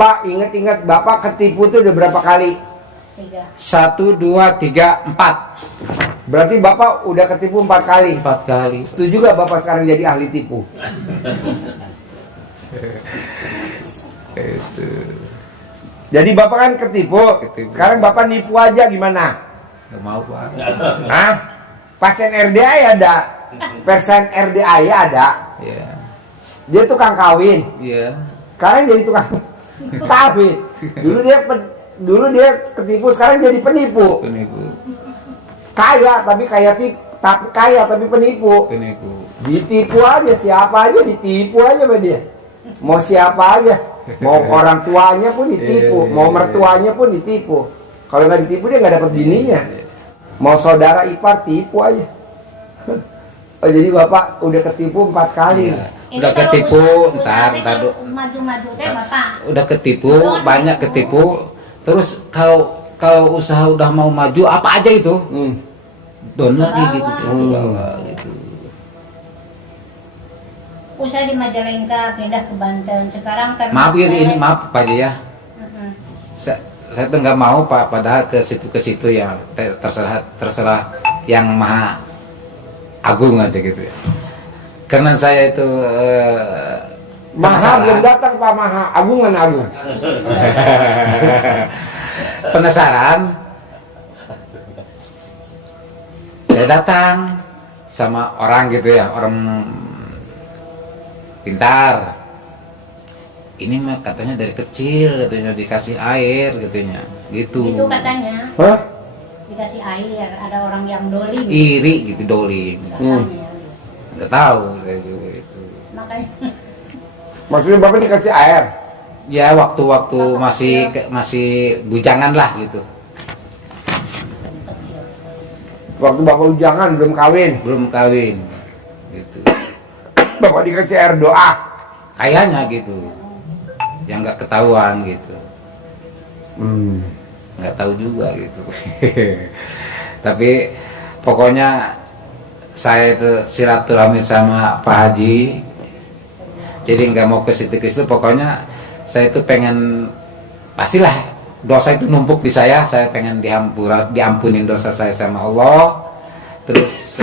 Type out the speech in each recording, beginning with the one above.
Pak, ingat-ingat Bapak ketipu tuh udah berapa kali? 3. 1, 2, 3, 4. Berarti Bapak udah ketipu 4 kali. 4 kali. Setuju gak Bapak sekarang jadi ahli tipu? Itu. Jadi Bapak kan ketipu. Sekarang Bapak nipu aja gimana? Gak mau Pak. Hah? Pasien RDA ada. Pasien RDA ada. Iya. Dia tukang kawin. Iya. Sekarang jadi tukang kawin. Dulu dia ketipu, sekarang jadi penipu. Penipu. Kaya tapi tapi penipu. Penipu. Ditipu aja, siapa aja ditipu aja sama dia. Mau siapa aja, mau orang tuanya pun ditipu, mau mertuanya pun ditipu. Kalau nggak ditipu dia nggak dapat bininya. Mau saudara ipar tipu aja. Oh, jadi Bapak udah ketipu 4 kali. Iya. Udah ketipu, ntar Maju-maju deh Bapak. udah ketipu, banyak ketipu. Terus kalau usaha udah mau maju apa aja itu, down lagi gitu, ke bawah gitu. Usaha di Majalengka, pindah ke Banten. Sekarang kan Maaf ini maaf Pak Haji ya. Mm-mm. Saya tuh nggak mau Pak, padahal ke situ ya terserah yang maha agung aja gitu ya. Karena saya itu Maha belum datang Pak Maha, Agung mana Agung? penasaran. Saya datang sama orang gitu ya, orang pintar. Ini mah katanya dari kecil katanya dikasih air katanya gitu. Itu katanya Hah? dikasih air, ada orang yang dolim. Iri gitu, dolim. Katanya. Nggak tahu saya juga itu. Makanya Maksudnya Bapak dikasih air? Ya waktu-waktu masih bujangan lah gitu. Waktu Bapak ujangan belum kawin, Belum kawin gitu. Bapak dikasih air doa. Kayaknya gitu. Yang nggak ketahuan gitu. Nggak tahu juga gitu. Tapi pokoknya saya itu silaturahmi sama Pak Haji. Jadi nggak mau ke situ, pokoknya saya itu pengen, pastilah dosa itu numpuk di saya pengen diampunin dosa saya sama Allah. Terus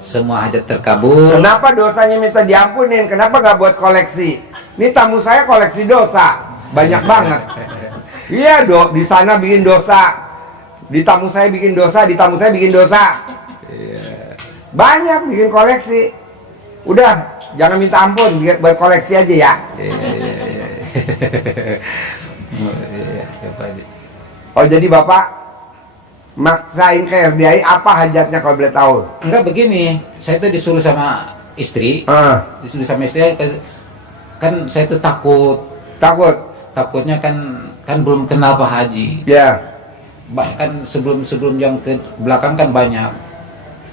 semua hajat terkabul. Kenapa dosanya minta diampunin? Kenapa nggak buat koleksi? Ini tamu saya koleksi dosa, banyak banget. Iya dok, di sana bikin dosa, di tamu saya bikin dosa, di tamu saya bikin dosa. Banyak bikin koleksi. Udah, jangan minta ampun, buat koleksi aja ya. Oh jadi Bapak maksain ke RDI, apa hajatnya kalau boleh tahu? Enggak begini, saya tuh disuruh sama istri, kan saya tuh takutnya kan belum kenal Pak Haji. Ya. Bahkan sebelum yang ke belakang kan banyak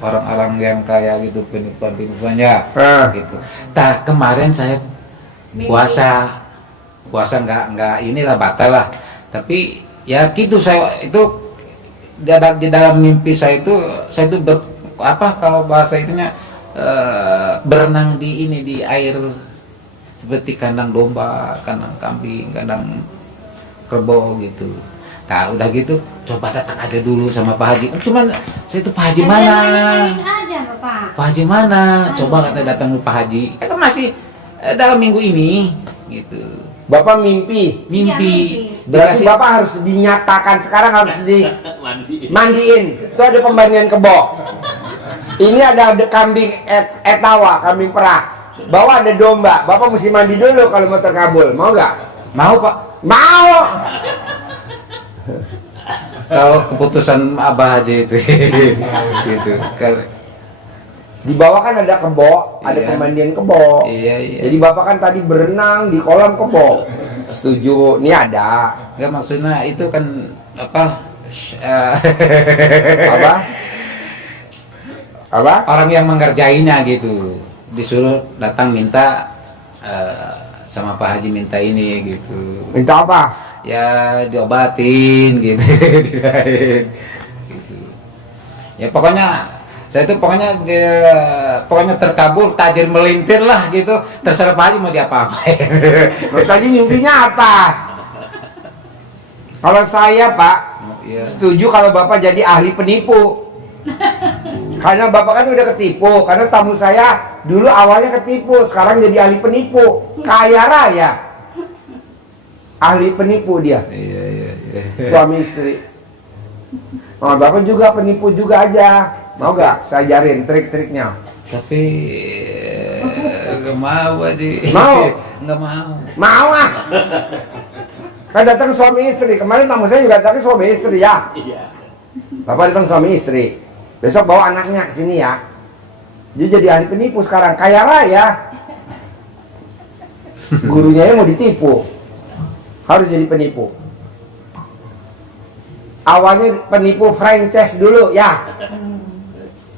orang-orang yang kayak gitu, penipuan-penipuannya gitu. Kemarin saya puasa nggak inilah batal lah. Tapi ya gitu, saya itu di dalam mimpi saya itu kalau bahasa itunya berenang di air seperti kandang domba, kandang kambing, kandang kerbau gitu. Udah gitu, coba datang aja dulu sama Pak Haji. Cuman saya itu Pak Haji mana? aja Bapak. Pak Haji mana? Coba kata datang Pak Haji. Kan masih dalam minggu ini gitu. Bapak mimpi. Berarti Bapak harus dinyatakan sekarang, harus dimandiin. Itu ada pembandian kebo. Ini ada kambing etawa, kambing perah. Bawah ada domba. Bapak mesti mandi dulu kalau mau terkabul. Mau nggak? Mau Pak? Mau. Kalau keputusan Abah Haji itu gitu. Di bawah kan ada kebo, ada Iya. pemandian kebo. Iya. Jadi Bapak kan tadi berenang di kolam kebo. Setuju? Ini ada. Enggak, maksudnya itu kan apa? Apa? Orang yang mengerjainya gitu. Disuruh datang minta sama Pak Haji minta ini gitu. Minta apa? Ya diobatin gitu. Gitu. Ya pokoknya Saya tuh pokoknya terkabul, tajir melintir lah gitu. Terserah Pak Haji mau diapa-apain. Lo tadi mimpinya apa? Kalau saya Pak, Iya. setuju kalau Bapak jadi ahli penipu. Karena Bapak kan udah ketipu. Karena tamu saya dulu awalnya ketipu, sekarang jadi ahli penipu. Kaya raya. Ahli penipu dia, Iya. suami istri. Oh, Bapak juga penipu juga aja. Mau gak saya ajarin trik-triknya? Tapi nggak mau Haji. Mau? Nggak mau. Mau ah? Kan datang suami istri. Kemarin tamu saya juga datang suami istri ya. Iya. Bapak datang suami istri. Besok bawa anaknya ke sini ya. Dia jadi ahli penipu sekarang, kaya raya. Gurunya mau ditipu. Harus jadi penipu. Awalnya penipu franchise dulu ya.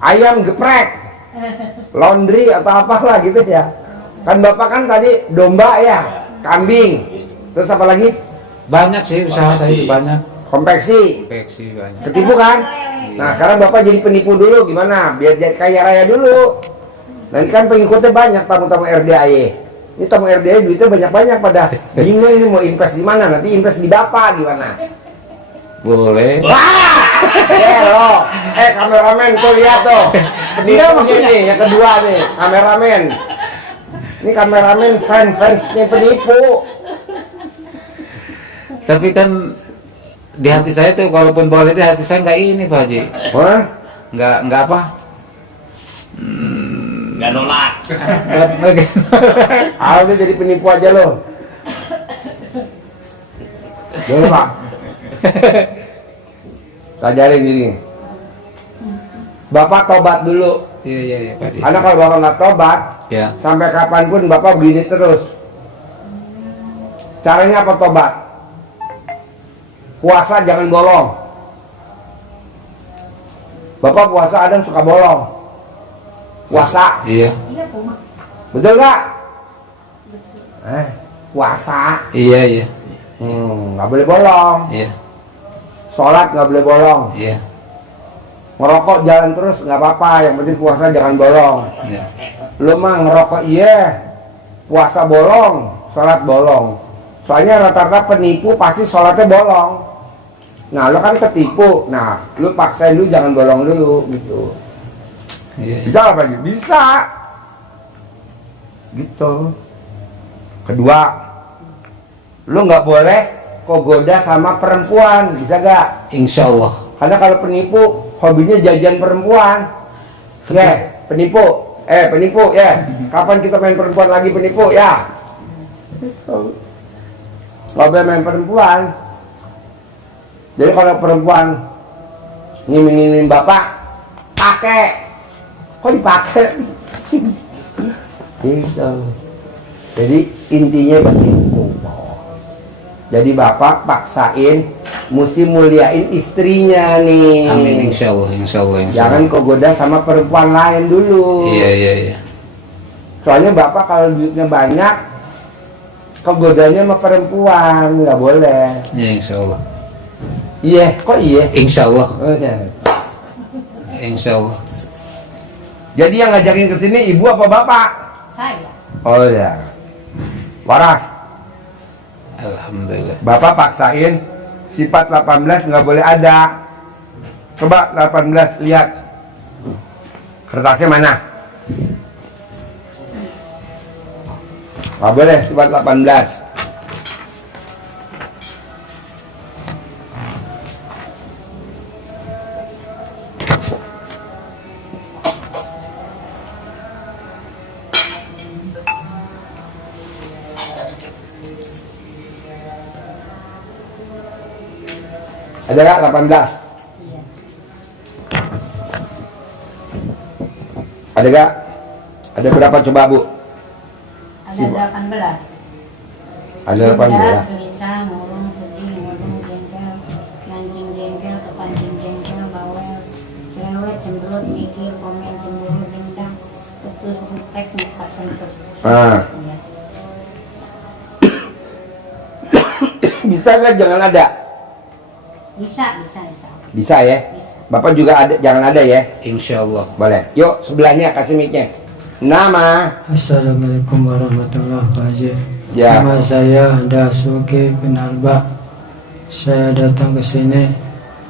Ayam geprek, laundry atau apalah gitu ya. Kan Bapak kan tadi domba ya, kambing. Terus apa lagi? Banyak sih usaha saya itu banyak. Konveksi. Konveksi banyak. Ketipu kan? Nah sekarang Bapak jadi penipu dulu gimana? Biar jadi kaya raya dulu. Nanti kan pengikutnya banyak tamu-tamu RDAY. Ini tamu RDAY duitnya banyak-banyak pada bingung ini mau invest di mana? Nanti invest di Bapak gimana? Boleh. Wah! Lo, kameramen tuh lihat tuh. Enggak, Penipunya maksudnya. nih, yang kedua nih, kameramen. Ini kameramen fansnya penipu. Tapi kan di hati saya tuh walaupun boleh di hati saya nggak ini Pak Haji. Hah? Nggak apa? Nggak nolak. Ah, udah jadi penipu aja lo. Boleh Pak. Ajarin gini. Bapak tobat dulu. Iya Pak Haji. Karena kalau Bapak nggak tobat, Ya. sampai kapanpun Bapak begini terus. Caranya apa tobat? Puasa jangan bolong. Bapak puasa ada yang suka bolong. Puasa, Iya. Iya, Puma. betul nggak? Puasa, Iya. nggak boleh bolong. Iya. Sholat nggak boleh bolong. Iya. Ngerokok jalan terus nggak apa-apa. Yang penting puasa jangan bolong. Iya. Lu mah ngerokok iya, puasa bolong, sholat bolong. Soalnya rata-rata penipu pasti sholatnya bolong. Nah lu kan ketipu, nah lu paksain lu jangan bolong dulu gitu. Iya. Bisa apa lagi? Bisa. Gitu. Kedua, lu nggak boleh goda sama perempuan, bisa gak? Insya Allah. Karena kalau penipu hobinya jajan perempuan. Ya, penipu. Penipu ya. Kapan kita main perempuan lagi penipu ya? Nggak boleh main perempuan. Jadi kalau perempuan ngiming-ngiming bapak, pakai. Kok dipakai? Gitu. Jadi intinya penipu. Jadi bapak paksain, mesti muliain istrinya nih. Amin. Insya Allah. Jangan kegoda sama perempuan lain dulu. Iya. Soalnya bapak kalau duitnya banyak, kegodanya sama perempuan nggak boleh. Iya Insya Allah. Iya, kok iya? Insya Allah. Udah. Insya Allah. Jadi yang ngajakin ke sini ibu apa bapak? Saya. Oh ya. Waras. Alhamdulillah. Bapak paksain sifat 18 nggak boleh ada. Coba 18 lihat. Kertasnya mana? Nggak boleh sifat 18. Ada nggak 18? Iya. Ada nggak? Ada berapa coba Bu? Ada 18. Ada 18. Gelisah, murung, sedih, murung, jengkel, mancing jengkel, kepancing jengkel, bawel, cerewet, cemberut, mikir, komen, cemburu, dendam, putus, ruprek, muka sentuh. Ah. Ya. Bisa nggak jangan ada? Bisa. Bisa ya? Bisa. Bapak juga ada, jangan ada ya. Insya Allah. Boleh. Yuk sebelahnya kasih mic-nya. Nama. Assalamualaikum warahmatullahi wabarakatuh. Ya. Nama saya Dasuki bin Alba. Saya datang ke sini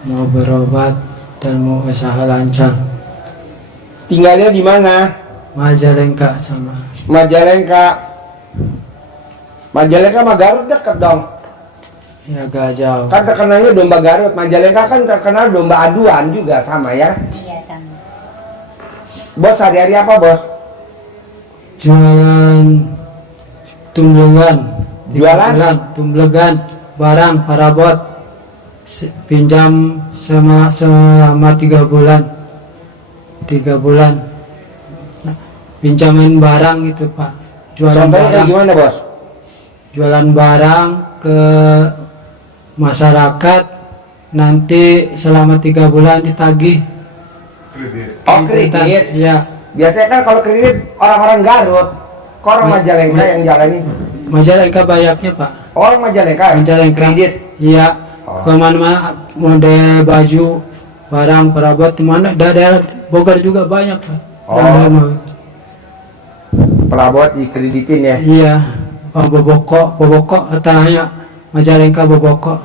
mau berobat dan mau usaha lancar. Tinggalnya di mana? Majalengka sama. Majalengka. Majalengka sama Garut deket dong. Ya agak jauh. Kan terkenalnya domba Garut. Majalengka kan terkenal domba aduan juga sama ya. Iya sama. Bos hari-hari apa bos? Jualan tumblegan. Jualan? Tumblegan barang parabot. Pinjam selama 3 bulan. 3 bulan. Nah, pinjamin barang gitu Pak. Jualan Contohnya kayak barang. gimana bos? Jualan barang ke masyarakat, nanti selama 3 bulan ditagih. Oh kredit. Ya, Biasanya kan kalau kredit orang-orang Garut. Kok orang Majalengka yang jalanin? Majalengka banyaknya Pak. Orang Majalengka. Majalengka. Kredit. Iya. Oh. Kemana-mana model baju, barang perabot mana daerah Bogor juga banyak Pak. Oh. Daerah- Perabot dikreditin ya. Iya. Oh, bobokok katanya Majalengka bobokok.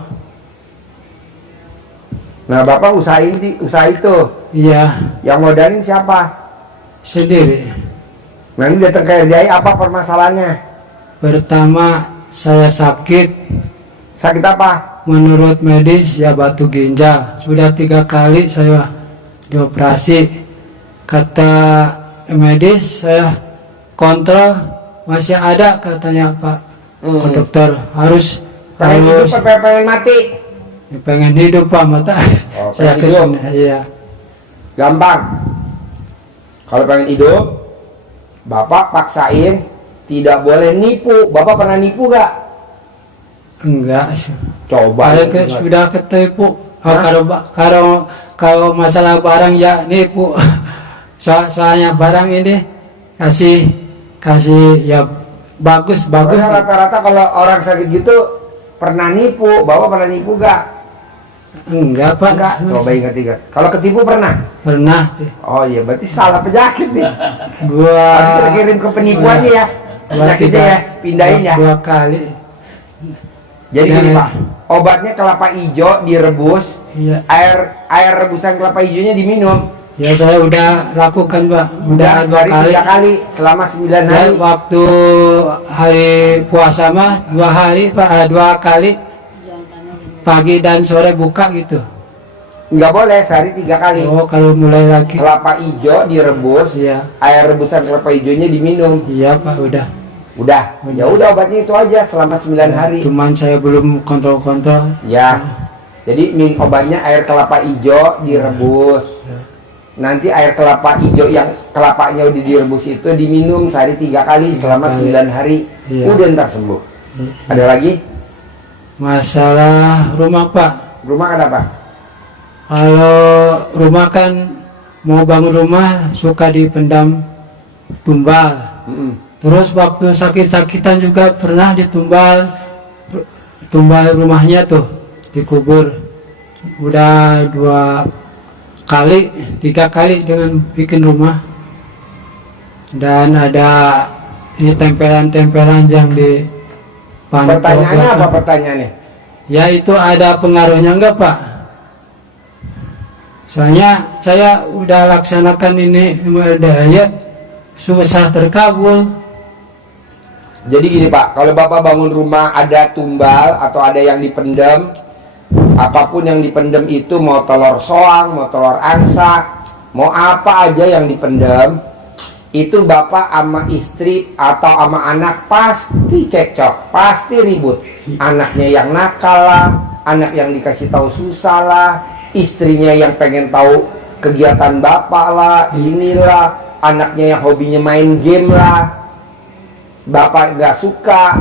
Nah bapak usaha itu. Iya, Yang modalin siapa? sendiri. Nanti datang ke RDI apa permasalahannya? Pertama saya sakit, Sakit apa? menurut medis ya batu ginjal. Sudah 3 kali saya dioperasi. Kata medis saya kontrol masih ada katanya Pak dokter, harus Pengen hidup apa pengen mati? pengen hidup Pak mata. Oh, Saya pengen hidup. kesini, iya. Gampang. Kalau pengen hidup, bapak paksain tidak boleh nipu. Bapak pernah nipu gak? Enggak sih. Coba. Saya sudah ketipu. Hah? Kalau masalah barang ya nipu. Soalnya barang ini kasih ya bagus. Pokoknya rata-rata kalau orang sakit gitu pernah nipu. Bapak pernah nipu gak? Enggak Pak. Enggak. Coba ingat-ingat. Kalau ketipu pernah? Pernah. Oh iya, berarti salah penyakit nih. Dua. Harus kita kirim ke penipuannya ya. Penyakitnya ya, pindahin ya. 2 kali. Jadi gini Dan- Pak, obatnya kelapa hijau direbus, Iya. air rebusan kelapa hijaunya diminum. Ya saya udah lakukan Pak. Udah 2 hari kali. 3 kali selama 9 Ya, hari. waktu hari puasa mah 2 hari Pak, 2 kali pagi dan sore buka gitu. Nggak boleh sehari 3 kali. Oh kalau mulai lagi. Kelapa hijau direbus, Iya. air rebusan kelapa hijaunya diminum. Iya Pak udah. Udah, ya udah obatnya itu aja selama 9 hari. Cuman saya belum kontrol. Ya. Jadi obatnya air kelapa hijau direbus. Nanti air kelapa hijau yang kelapanya udah direbus itu diminum sehari 3 kali selama 9 hari. Iya. Udah ntar sembuh. Ada lagi? Masalah rumah Pak. Rumah kenapa? Kalau rumah kan mau bangun rumah suka dipendam tumbal. Mm-mm. Terus waktu sakit-sakitan juga pernah tumbal rumahnya tuh dikubur. Udah 2 kali, 3 kali dengan bikin rumah. Dan ada ini tempelan-tempelan yang di pantau Pertanyaannya apa belakang. pertanyaannya? Ya itu ada pengaruhnya enggak Pak? Soalnya saya udah laksanakan ini daya susah terkabul. Jadi gini Pak, kalau Bapak bangun rumah ada tumbal atau ada yang dipendam, apapun yang dipendam itu mau telur soang, mau telur angsa, mau apa aja yang dipendam, itu Bapak sama istri atau sama anak pasti cekcok, pasti ribut. Anaknya yang nakal lah, anak yang dikasih tahu susah lah, istrinya yang pengen tahu kegiatan Bapak lah, inilah, anaknya yang hobinya main game lah. Bapak nggak suka,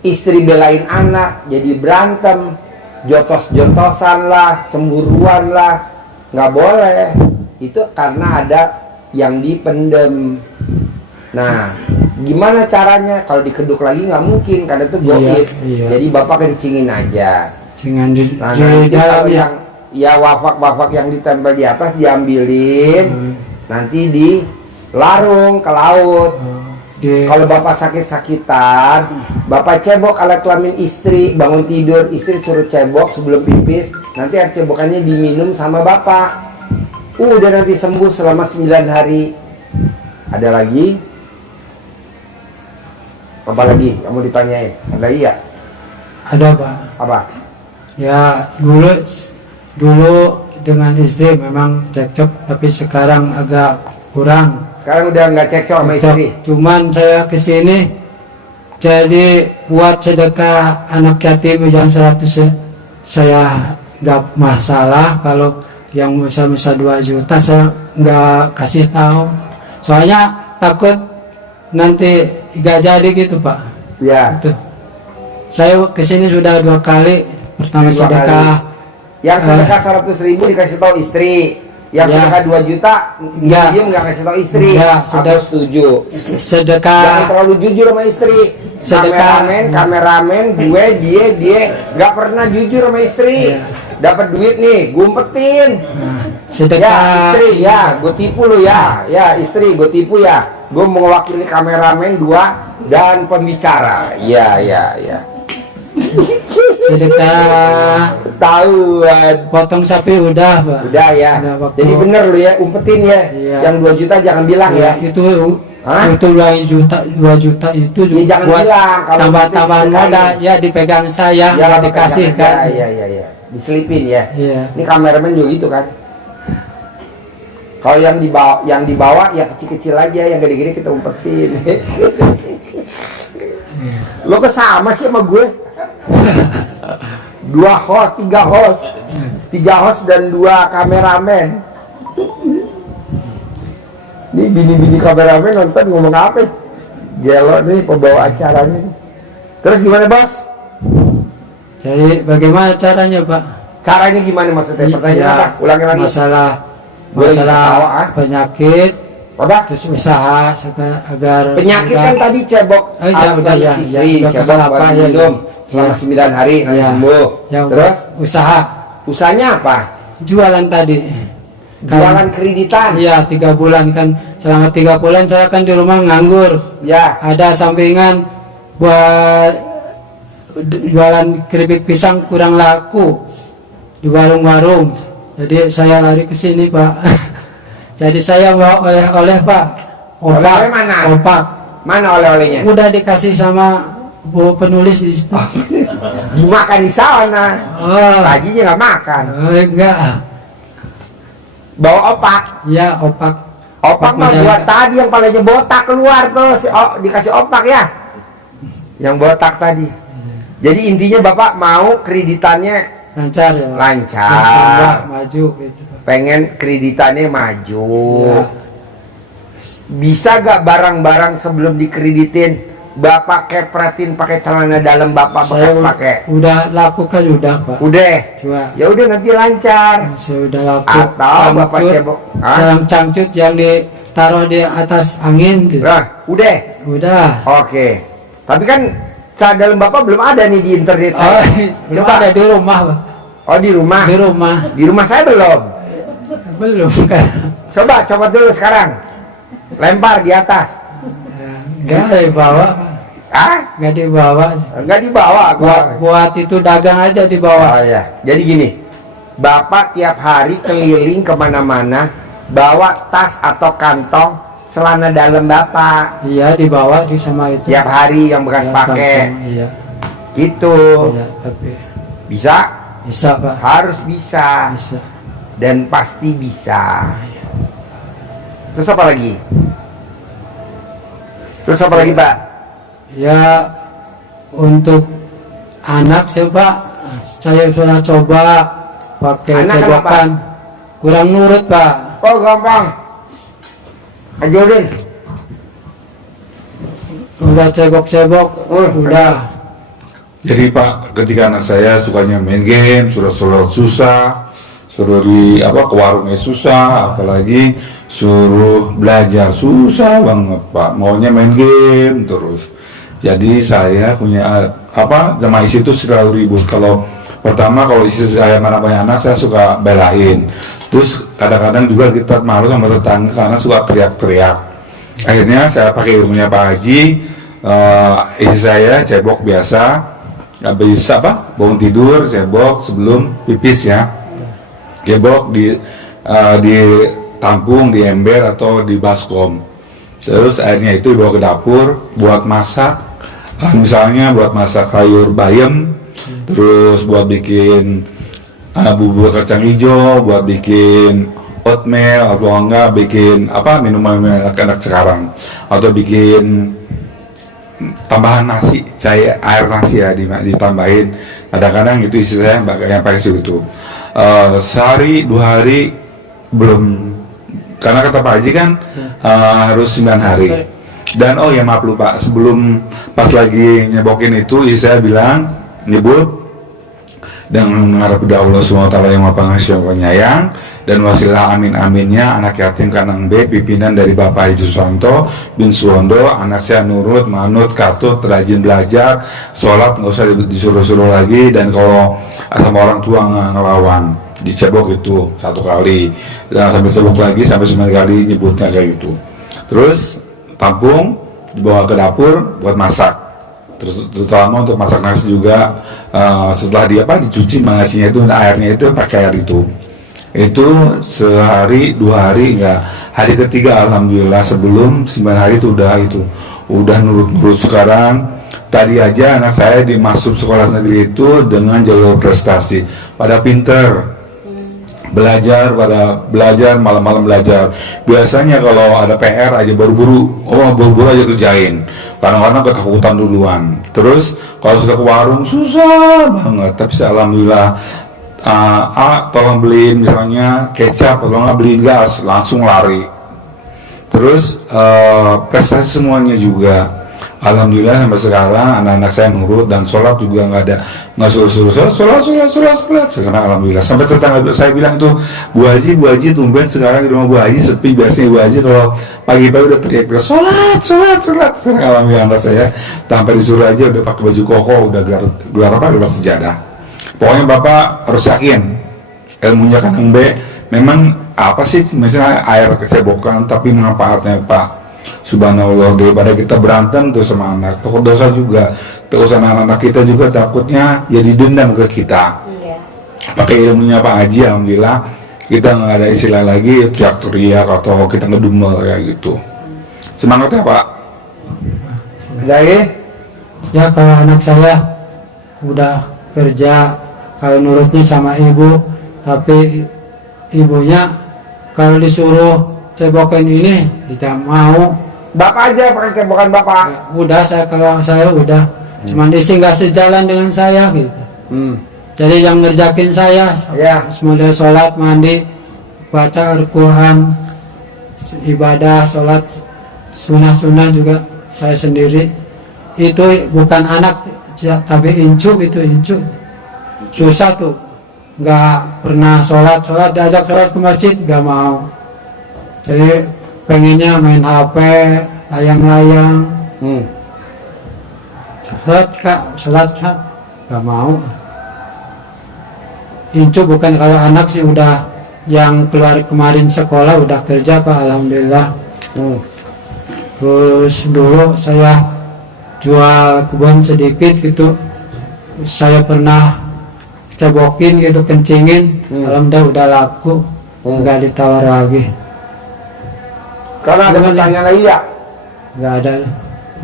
istri belain anak, jadi berantem, jotos-jotosan lah, cemburuan lah, nggak boleh. Itu karena ada yang dipendem. Nah, gimana caranya? Kalau dikeduk lagi nggak mungkin, karena itu goib. Iya. Jadi Bapak kencingin aja. Jangan di Nah, nanti dalam kalau ya. yang ya wafak yang ditempel di atas diambilin, nanti di larung ke laut. Kalau bapak sakit-sakitan, bapak cebok alat kelamin istri, bangun tidur, istri suruh cebok sebelum pipis, nanti air cebokannya diminum sama bapak. Udah nanti sembuh selama 9 hari. Ada lagi? Apa lagi? Kamu ditanyain? Ada iya? Ada Pak. Apa? Ya dulu dengan istri memang cekcok, tapi sekarang agak kurang. Sekarang udah nggak cekcok sama istri? Cuman saya kesini jadi buat sedekah anak yatim yang 100 saya nggak masalah. Kalau yang bisa 2 juta saya nggak kasih tahu, soalnya takut nanti nggak jadi gitu Pak. Ya. Gitu. Saya kesini sudah 2 kali. Pertama 2 sedekah kali. Yang sedekah 100.000 dikasih tahu istri. Yang Ya. sedekah 2 juta Enggak. diem nggak kasih tahu istri. Enggak, Aku setuju. Jangan sedekah terlalu jujur sama istri. Sedekah. Kameramen, gue, dia nggak pernah jujur sama istri. Iya. Dapat duit nih, gumpetin. sedekah Ya istri, ya gue tipu lu ya. Ya istri, gue tipu ya. Gue mewakili kameramen 2 dan pembicara. Ya. sedekah Tahuan. potong sapi udah Pak. Udah ya. Udah, waktu- Jadi bener lu ya, umpetin ya. Iya. Yang 2 juta jangan bilang ya. Itu Hah? itu 2 juta itu Ya, juga jangan buat bilang, kalau tambah-tambahan itu modal disesuaiin. ya, dipegang saya Ya, nggak dikasih pegang kan. aja. Iya. Diselipin ya. Iya. Ini kameramen juga gitu kan. Kalau yang dibawa ya kecil-kecil aja, yang gede-gede kita umpetin. Lo kesama sih sama gue. 2 host, 3 host. 3 host dan 2 kameramen. Ini bini-bini kameramen nonton ngomong apa? Gelo nih pembawa acaranya. Terus gimana bos? Jadi bagaimana caranya Pak? Caranya gimana maksudnya? Pertanyaan Ya, apa? Ulangin lagi. Masalah Gue lagi ketawa, ah. penyakit, Apa? terus usaha agar Penyakit udah- kan tadi cebok Oh, iya, alat udah, ya, istri, ya, udah cebok kenapa, buat ya, minum ya. selama Ya. 9 hari nanti Ya. sembuh. Yang Terus usaha usahanya apa? jualan tadi. Jualan kreditan. Iya 3 bulan kan, selama 3 bulan saya kan di rumah nganggur. Ya. Ada sampingan buat jualan keripik pisang kurang laku di warung-warung. Jadi saya lari ke sini Pak. Jadi saya bawa oleh-oleh Pak. Oleh-oleh mana? Opak. Mana oleh-olehnya? Udah dikasih sama bu penulis di situ. Dimakan di sana. Oh, Paginya nggak makan. enggak. Bawa opak. Ya opak. Opak mah Majalengka. buat tadi yang palanya botak keluar tuh, dikasih opak ya. Yang botak tadi. Jadi intinya Bapak mau kreditannya Lancar ya. lancar. Bertambah, maju gitu Pak. Pengen kreditannya maju. Ya. Bisa gak barang-barang sebelum dikreditin Bapak kepretin pakai celana dalam Bapak bekas pakai? Udah lakukan udah Pak. Udah. Coba. Ya udah nanti lancar. Saya udah laku. Atau Bapak cebok. Hah? Dalam cangcut yang ditaruh di atas angin gitu. Nah, udah. Udah. Oke. Tapi kan celana dalam Bapak belum ada nih di internet Oh, saya. belum Coba. ada di rumah Pak. Oh, di rumah. Di rumah. Di rumah saya belum. Belum kan. Coba copot dulu sekarang. Lempar di atas. Enggak dibawa Pak. Ah? Enggak dibawa. Enggak dibawa Buat gua. buat itu dagang aja dibawa. Oh ya. Jadi gini. Bapak tiap hari keliling kemana-mana bawa tas atau kantong celana dalam Bapak. Iya dibawa di sama itu. Tiap hari yang bekas Ya, pakai. kantong, Iya. Gitu. Iya, tapi Bisa? bisa Pak. Harus bisa. Bisa. Dan pasti bisa. Terus apa lagi? Terus apa lagi, Pak? Ya untuk anak sih Pak, saya sudah coba pakai Anak cebokan, kurang nurut Pak. Oh, gampang. Ajarin. Udah cebok-cebok, udah. Jadi Pak, ketika anak saya sukanya main game, suruh susah, suruh ke warungnya susah, apalagi suruh belajar susah banget Pak, maunya main game terus. Jadi saya punya sama istri itu selalu ribut kalau Pertama kalau istri saya mana banyak anak saya suka belain. Terus kadang-kadang juga kita malu sama tetangga karena suka teriak-teriak. Akhirnya saya pakai ilmunya Pak Haji. Istri saya cebok biasa, habis bangun tidur cebok sebelum pipis ya, cebok di tampung, di ember atau di baskom. Terus airnya itu dibawa ke dapur buat masak, misalnya buat masak sayur bayam, terus buat bikin bubur kacang hijau, buat bikin oatmeal atau enggak bikin minuman anak-anak sekarang, atau bikin tambahan nasi, air nasi ya ditambahin. Kadang-kadang itu istri saya yang pakai itu. Sehari 2 hari belum, karena kata Pak Haji kan harus 9 hari. Dan oh ya maaf lupa, sebelum pas lagi nyebokin itu istri saya bilang nyebut dengan mengharap kepada Allah SWT yang Maha Pengasih dan Penyayang, dan wasilah amin-aminnya anak yatim kanang B pimpinan dari Bapak Haji Susanto bin Suwondo, anak saya nurut, manut, katut, rajin belajar, sholat nggak usah disuruh-suruh lagi, dan kalau sama orang tua nggak ngelawan. Dicebok itu 1 kali, dan sampai cebok lagi sampai 9 kali nyebutnya kayak gitu. Terus tampung dibawa ke dapur buat masak, terutama untuk masak nasi juga. Setelah dicuci nasinya itu, airnya itu pakai air itu sehari 2 hari enggak. Hari ketiga alhamdulillah, sebelum 9 hari itu udah nurut sekarang. Tadi aja anak saya dimasuk sekolah negeri itu dengan jalur prestasi, pada pinter belajar, malam-malam belajar. Biasanya kalau ada PR aja buru-buru aja kerjain, kadang-kadang ketakutan duluan. Terus kalau sudah ke warung susah banget, tapi alhamdulillah tolong beliin misalnya kecap, tolong beliin gas, langsung lari. Terus prestasi semuanya juga alhamdulillah sampai sekarang anak-anak saya nurut, dan sholat juga nggak suruh sholat. Sekarang alhamdulillah sampai tetangga saya bilang tuh, Bu Haji tumben sekarang di rumah Bu Haji sepi. Biasanya Bu Haji kalau pagi-pagi udah teriak sholat. Sekarang alhamdulillah anak saya tanpa disuruh aja udah pakai baju koko, udah gelar sejadah. Pokoknya Bapak harus yakin ilmunya kanang B memang apa sih, misalnya air kecebokan, tapi manfaatnya Pak. Subhanallah, daripada kita berantem tuh sama anak, takut dosa juga, terus anak-anak kita juga takutnya jadi dendam ke kita. Iya. Pakai ilmunya Pak Haji, alhamdulillah kita nggak ada istilah lagi teriak-teriak atau kita ngedumel kayak gitu. Semangat ya Pak. Jadi Ya kalau anak saya udah kerja, kalau nurutnya sama ibu, tapi ibunya kalau disuruh cebokin ini tidak mau. Bapak aja pakai cebokan Bapak. Ya, udah kalau saya udah, cuman istri nggak sejalan dengan saya gitu. Jadi yang ngerjakin saya, Ya. semuanya sholat, mandi, baca Al-Quran, ibadah, sholat, sunnah juga saya sendiri. Itu bukan anak, tapi incuk. Susah tuh, nggak pernah sholat, diajak sholat ke masjid nggak mau. Jadi pengennya main HP, layang-layang. Sholat kak, nggak mau. Incu bukan, kalau anak sih udah yang keluar kemarin sekolah udah kerja Pak, alhamdulillah. Terus dulu saya jual kebun sedikit gitu, saya pernah cebokin gitu, kencingin, alhamdulillah udah laku, nggak ditawar lagi. Karena ada pertanyaan lagi ya? Nggak ada.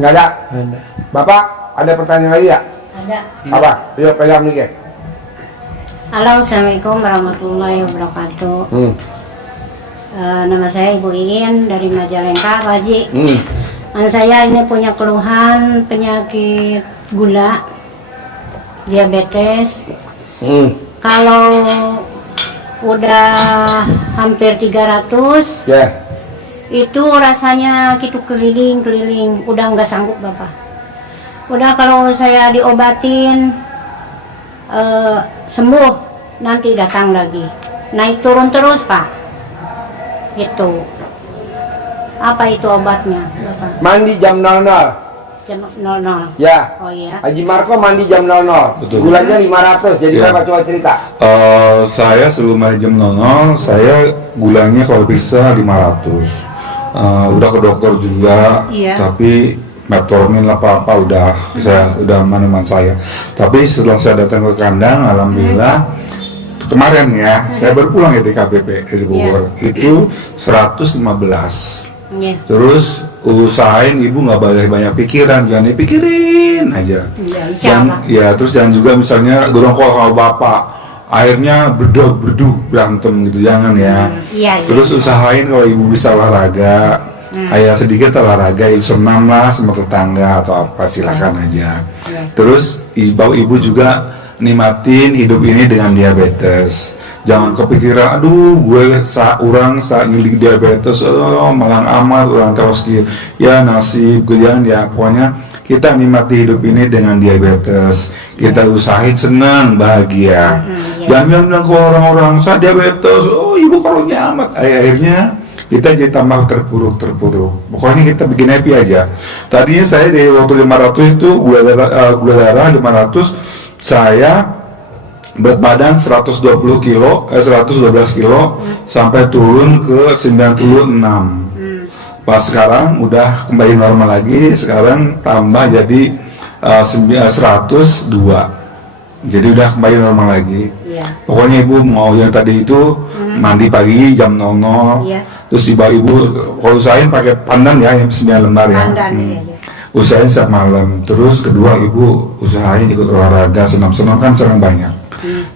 Nggak ada. Ada. Bapak ada pertanyaan lagi ya? Ada. Apa? Yuk pegang nih. Halo, assalamualaikum warahmatullahi wabarakatuh. Nama saya Ibu Iin dari Majalengka, Pak Haji. Saya ini punya keluhan penyakit gula, diabetes. Kalau udah hampir 300, itu rasanya gitu keliling, udah nggak sanggup Bapak. Udah kalau saya diobatin sembuh, nanti datang lagi, naik turun terus Pak. Itu apa itu obatnya Bapak? Mandi jam 00. Jam 00. Ya. Oh iya. Haji Marco mandi jam 00. Betul. Gulanya 500. Jadi Ya. berapa, coba cerita? Saya sebelum hari jam 00, saya gulanya kalau bisa 500. Udah ke dokter juga, Iya. tapi metformin apa-apa udah saya udah mana saya. Tapi setelah saya datang ke kandang, alhamdulillah kemarin ya, saya baru pulang ya di KPP dari Bogor. Itu 115. Iya. Terus usahain ibu nggak banyak pikiran, jangan dipikirin aja. Iya, insya Jangan, Allah. ya terus jangan juga misalnya gerongkol sama bapak, akhirnya berdu berantem gitu, jangan ya. Iya, iya. Terus usahain kalau ibu bisa olahraga, ayah sedikit olahraga, senam lah sama tetangga atau apa, silakan aja. Iya. Terus ibu juga nikmatin hidup ini dengan diabetes. Jangan kepikiran, aduh gue orang nyulik diabetes, malang amat orang terus gitu. Ya nasib, jangan ya, pokoknya kita nikmati hidup ini dengan diabetes. Kita usahain senang, bahagia. Jangan bilang ke orang-orang, saya diabetes, oh ibu kalau nyamat. Akhirnya kita jadi tambah terpuruk. Pokoknya kita bikin happy aja. Tadinya saya dari waktu 500 itu gula darah 500, saya berat badan 112 kilo, 112 kilo sampai turun ke 96. Pas sekarang udah kembali normal lagi, sekarang tambah jadi 102. Jadi udah kembali normal lagi. Iya. Pokoknya ibu mau yang tadi itu mandi pagi jam 00. Iya. Terus ibu kalau usahain pakai pandan ya yang 9 lembar ya. Pandan, iya, iya. Usahain setiap malam. Terus kedua ibu usahain ikut olahraga, senam-senam kan sering banyak.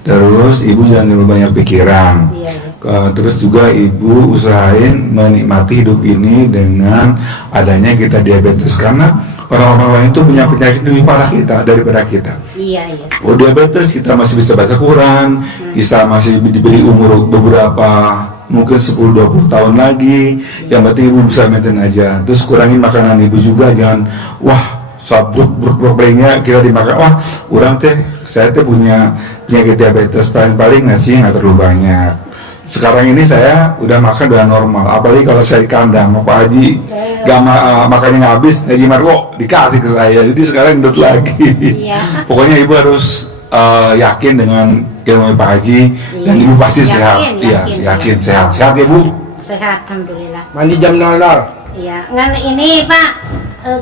Terus ibu jangan terlalu banyak pikiran. Iya, iya. Terus juga ibu usahain menikmati hidup ini dengan adanya kita diabetes, karena orang-orang lain itu punya penyakit lebih parah kita daripada kita. Iya, iya. Oh diabetes kita masih bisa baca Quran, kita masih diberi umur beberapa mungkin 10-20 tahun lagi. Yang penting ibu bisa maintain aja. Terus kurangin makanan ibu juga, jangan wah sabruk lainnya kita dimakan, wah orang saya punya penyakit diabetes, paling nasi nggak terlalu banyak. Sekarang ini saya udah makan udah normal, apalagi kalau saya di kandang, Pak Haji makannya nggak habis, Haji Marco dikasih ke saya, jadi sekarang gendut lagi. Iya. Pokoknya ibu harus yakin dengan ilmu Pak Haji, dan ibu pasti Yakin, sehat. Iya, yakin. sehat ya Bu. Sehat, alhamdulillah. Mandi jam 00. Iya. Ngan ini Pak,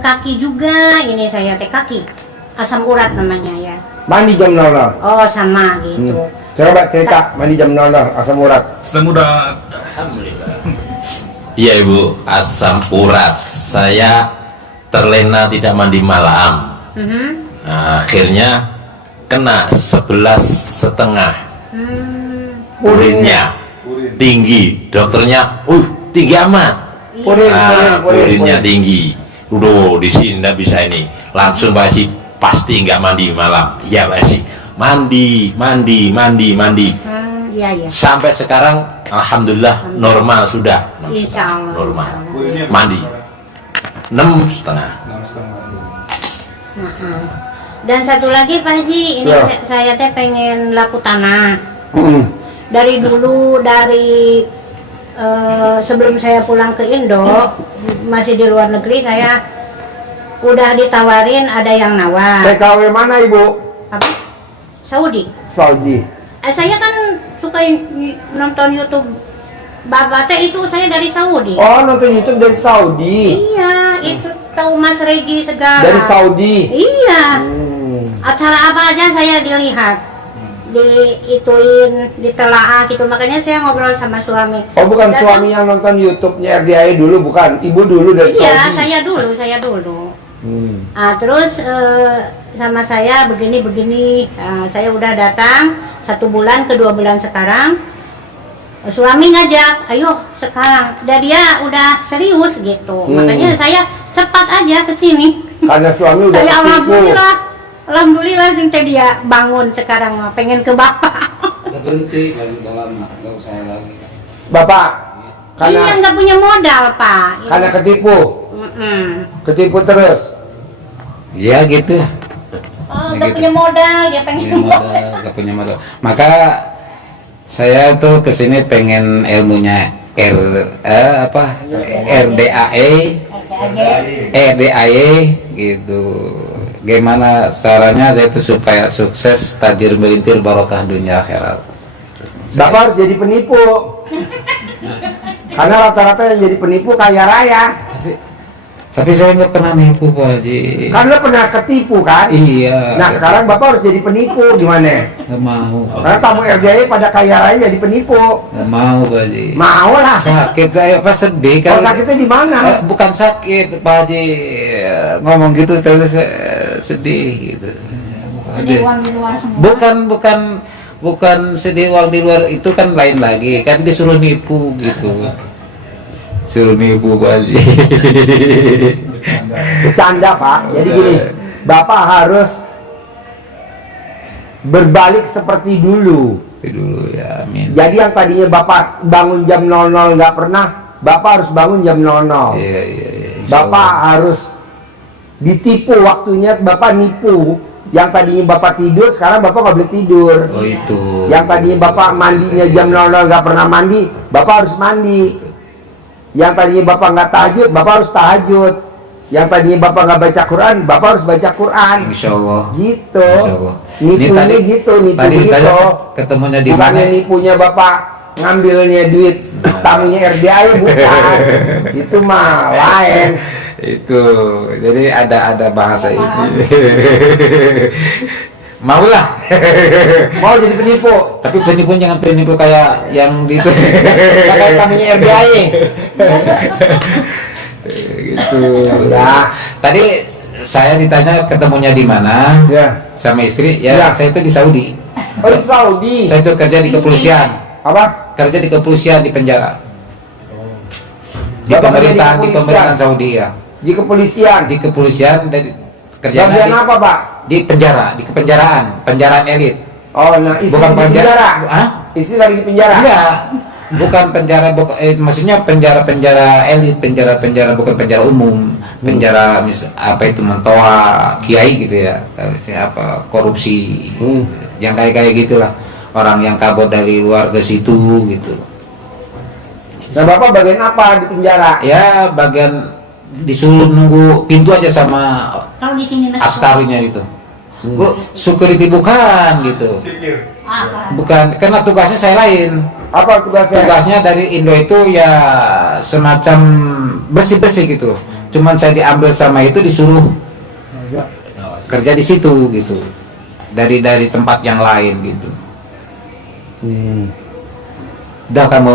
kaki juga, ini saya teh kaki. Asam urat namanya ya. Mandi jam 00. Oh sama gitu. Coba cerita mandi jam 00 asam urat. Alhamdulillah. Iya ibu, asam urat. Saya terlena tidak mandi malam. Nah, akhirnya kena 11,5. Urinnya tinggi. Dokternya, tinggi amat. Urinnya tinggi. Udah di sini nggak bisa ini. Langsung Pak Haji pasti nggak mandi malam. Iya Pak Haji. Mandi. Iya, iya. Sampai sekarang alhamdulillah normal sudah. Insya Allah. Normal. Insya Allah. Mandi 6,5. Nah, dan satu lagi Pak Haji, ini Ya. saya teh pengen laku tanah. Hmm. Dari dulu, sebelum saya pulang ke Indo, masih di luar negeri, saya udah ditawarin, ada yang nawar. TKW mana ibu? Apa? Saudi. Saudi. Saya kan suka nonton YouTube Bapak teh, itu saya dari Saudi. Oh, nonton YouTube dari Saudi. Iya, itu tahu Mas Regi segala. Dari Saudi. Iya. Acara apa aja saya dilihat, ditelaah gitu. Makanya saya ngobrol sama suami. Oh, bukan Dan- suami yang nonton YouTube-nya RDI dulu, bukan? Ibu dulu dari Iya, Saudi. saya dulu. Terus sama saya begini. Saya udah datang 1 bulan ke 2 bulan sekarang. Suami ngajak, ayo sekarang. Dan dia udah serius gitu. Makanya saya cepat aja ke sini. Karena suami udah Saya ketipu. alhamdulillah sing teh dia bangun sekarang mah pengen ke bapak. Udah berhenti lagi, udah lama, nggak usah lagi. Bapak, Iya karena nggak punya modal pak. karena ketipu. Ketipu terus. Ya gitu. Oh, Ya nggak gitu. punya modal, dia pengen Punya modal, nggak punya modal. Maka saya tuh kesini pengen ilmunya RDAE, RDAE gitu. Gimana caranya saya itu supaya sukses, tajir melintir, barokah dunia akhirat. Bapak harus jadi penipu. Karena rata-rata yang jadi penipu kaya raya. Tapi saya nggak pernah nipu Pak Haji. Kan lo pernah ketipu kan? Iya. Nah sekarang Bapak harus jadi penipu, gimana? Nggak mau. Karena tamu RDI pada kaya raya jadi penipu. Nggak mau Pak Haji. Mau lah. Sakit apa sedih Kalau kalau sakitnya di mana? bukan sakit Pak Haji, ngomong gitu terus sedih gitu. Jadi uang di luar semua. Bukan sedih uang di luar, itu kan lain lagi, kan disuruh nipu gitu. Suruh nipu Pak Haji. Bercanda Pak. Jadi gini, Bapak harus berbalik seperti dulu. Dulu ya, amin. Jadi yang tadinya Bapak bangun jam 00 nggak pernah, Bapak harus bangun jam 00. Iya, insya Bapak Allah. harus ditipu waktunya, Bapak nipu. Yang tadinya Bapak tidur, sekarang Bapak nggak boleh tidur. Oh itu. Yang tadinya Bapak mandinya jam 00 nggak pernah mandi, Bapak harus mandi. Yang tadinya Bapak nggak tahajud, Bapak harus tahajud. Yang tadinya Bapak nggak baca Quran, Bapak harus baca Quran. Insya Allah. Gitu. Insya Allah. Nipunya Ini gitu, nipu tadi gitu. ditanya ketemunya di mana? Bukannya nipunya Bapak ngambilnya duit tamunya RDI, bukan. Itu mah lain. Itu jadi ada bahasa itu. Maulah. Mau jadi penipu. Tapi penipu jangan penipu kayak yang di itu. Kayak tamunya RDI. Gitu. Ya. Tadi saya ditanya ketemunya di mana Ya. sama istri, ya, Ya. saya itu di Saudi. Oh di Saudi. Saya itu kerja di kepolisian. Apa? Kerja di kepolisian di penjara. Di Bapak kerja di pemerintahan kepolisian? Saudi ya. Di kepolisian. Di kepolisian dari kerjanya Bagian di, apa Pak? di penjara, di penjaraan elit. Oh, nah istri Bukan di penjara. Hah? Istri lagi di penjara. Enggak. Bukan penjara, maksudnya penjara elit, penjara bukan penjara umum, penjara apa itu mentoa kiai gitu ya, apa korupsi, yang kayak gitulah, orang yang kabur dari luar ke situ gitu. Nah Bapak bagian apa di penjara? Ya bagian disuruh nunggu pintu aja sama Kalau di sini askarinya gitu. Bu, security bukan gitu. apa? Bukan, karena tugasnya saya lain. Apa tugasnya? Tugasnya dari Indo itu ya semacam bersih-bersih gitu. Cuman saya diambil sama itu disuruh kerja di situ gitu. Dari tempat yang lain gitu. Udah kamu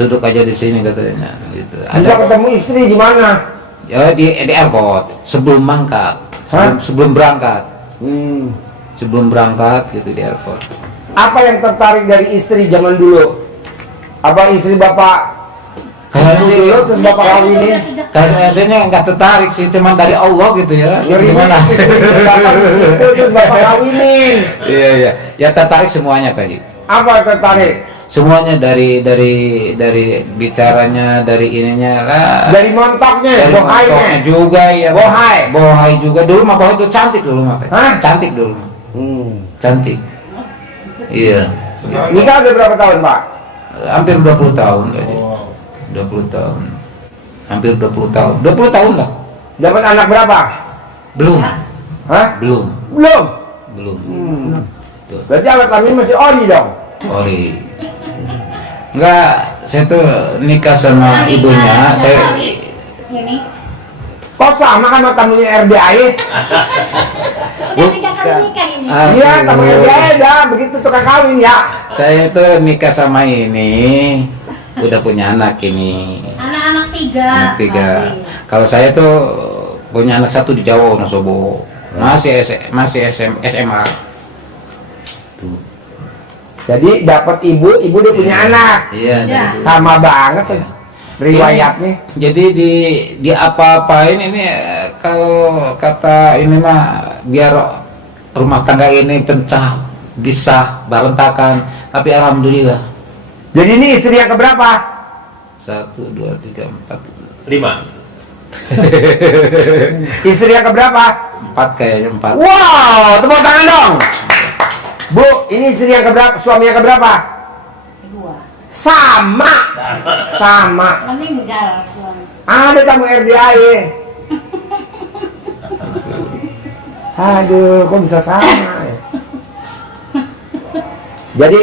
duduk aja di sini katanya gitu. Bisa ketemu istri di mana? Ya di airport sebelum berangkat. Sebelum berangkat. Sebelum berangkat gitu di airport. Apa yang tertarik dari istri zaman dulu? Apa istri Bapak Kayaknya sih, dulu terus Bapak kawinin? kayaknya nggak tertarik sih, cuman dari Allah gitu ya. Ngeri Gimana? istri Bapak itu terus Bapak kawinin. Iya. Ya tertarik semuanya Pak Ji. Apa yang tertarik? Semuanya dari bicaranya, dari ininya lah. Dari montoknya, Dari bohainya. montoknya juga ya. Bohai juga dulu mah, bohai itu cantik dulu mah. Pak. Hah? Cantik dulu mah. Cantik. Iya. Nikah udah berapa tahun Pak? Hampir 20 tahun Pak Ji. 20 tahun. Hampir 20 tahun. 20 tahun lah. Dapat anak berapa? Belum. Hah? Belum. Belum. Tuh. Berarti alat kami masih ori dong. Ori. Enggak, saya tuh nikah sama ibunya. Saya Ini. Kok sama kan sama tamunya RDI? Udah 3 kali nikah ini. Iya, tamu RDI dah begitu tukang kawin ya. Saya itu nikah sama ini, udah punya anak ini. Anak-anak 3. Anak 3. Kalau saya tuh punya anak 1 di Jawa, Wonosobo. Masih SMA. Tuh. Jadi dapat ibu udah punya anak. Iya, Ya. dari dulu. Sama banget Iya. riwayatnya. Jadi di apa-apain ini kalau kata ini mah biar rumah tangga ini pecah, bisa berantakan, tapi alhamdulillah. Jadi ini istri yang keberapa? 1, 2, 3, 4. 5. Istri yang keberapa? 4 kayaknya 4. Wow, tepuk tangan dong. Bu, ini istri yang keberapa? Suami yang keberapa? Kedua. Sama. Sama. Meninggal suami. Ada tamu RDI. Aduh, kok bisa sama ya? Jadi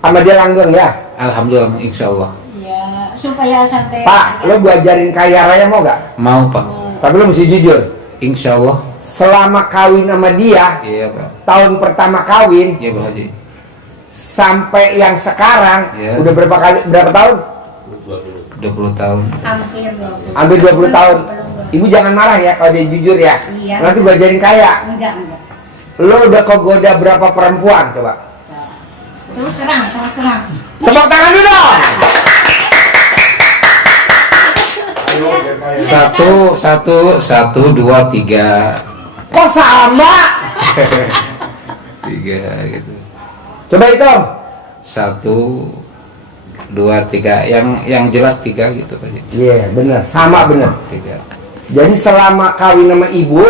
sama dia langgeng ya? Alhamdulillah, insya Allah. Ya, supaya sampai Pak, lo gua ajarin kaya raya mau gak? Mau Pak, Tapi lo mesti jujur. insya Allah. Selama kawin sama dia, Iya Pak, tahun pertama kawin iya Pak Haji. sampai yang sekarang Iya. udah berapa tahun? 20 tahun. hampir 20. Hampir 20 tahun. Ibu jangan marah ya kalau dia jujur ya. Iya. Nanti gua ajarin kaya. Enggak. Lo udah kegoda berapa perempuan coba? Terus terang. Tepuk tangan dulu dong. Satu, dua, tiga. Kok sama? Tiga gitu. Coba hitung. 1, 2, 3. Yang jelas 3 gitu Pak Haji. Iya, bener. Sama bener. 3. Jadi selama kawin sama ibu,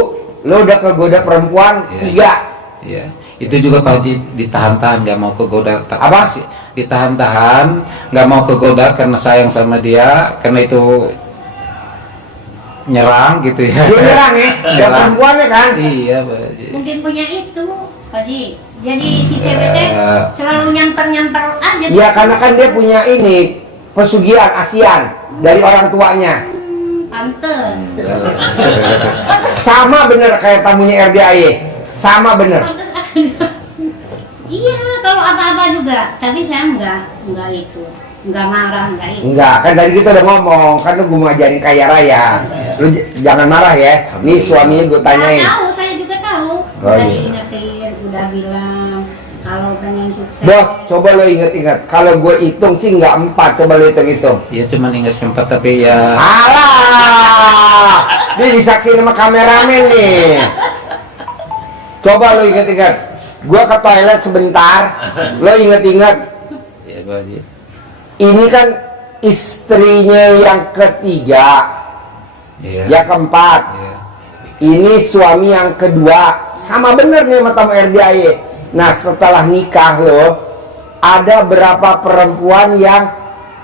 lo udah kegoda perempuan Iya. 3. Iya. Itu juga Pak Haji ditahan-tahan, nggak mau kegoda. Apa? Ditahan-tahan, nggak mau kegoda karena sayang sama dia, karena itu nyerang gitu ya. Dia nyerang ya, dia Nyerang. perempuannya kan. Iya Pak Haji. Mungkin punya itu, Pak Haji. Jadi si cewek teh selalu nyamper aja. Iya, karena kan dia punya ini pesugihan ASEAN dari orang tuanya. Pantes. Sama bener kayak tamunya RDAY. Sama bener. Pantes ada. Iya, kalau apa-apa juga. Tapi saya enggak itu. Enggak marah, enggak itu. Enggak, kan dari kita udah ngomong, kan lu gue mau ajarin kaya raya. Lu jangan marah ya. Nih suaminya gue tanyain. Nggak tahu, saya juga tahu. Oh, Udah iya. diingetin, udah bilang kalau pengen sukses. Bos, coba lo inget-inget. Kalau gue hitung sih nggak 4, coba lo hitung-hitung. Ya cuman ingat sempat tapi ya Alah, ini disaksiin sama kameramen nih. Coba lo inget-inget. Gue ke toilet sebentar, lo inget-inget. ya Pak Haji. Ini kan istrinya yang ketiga, Iya. yang keempat. Iya. Ini suami yang kedua. Sama bener nih sama tamu RDAY. Nah setelah nikah lo, ada berapa perempuan yang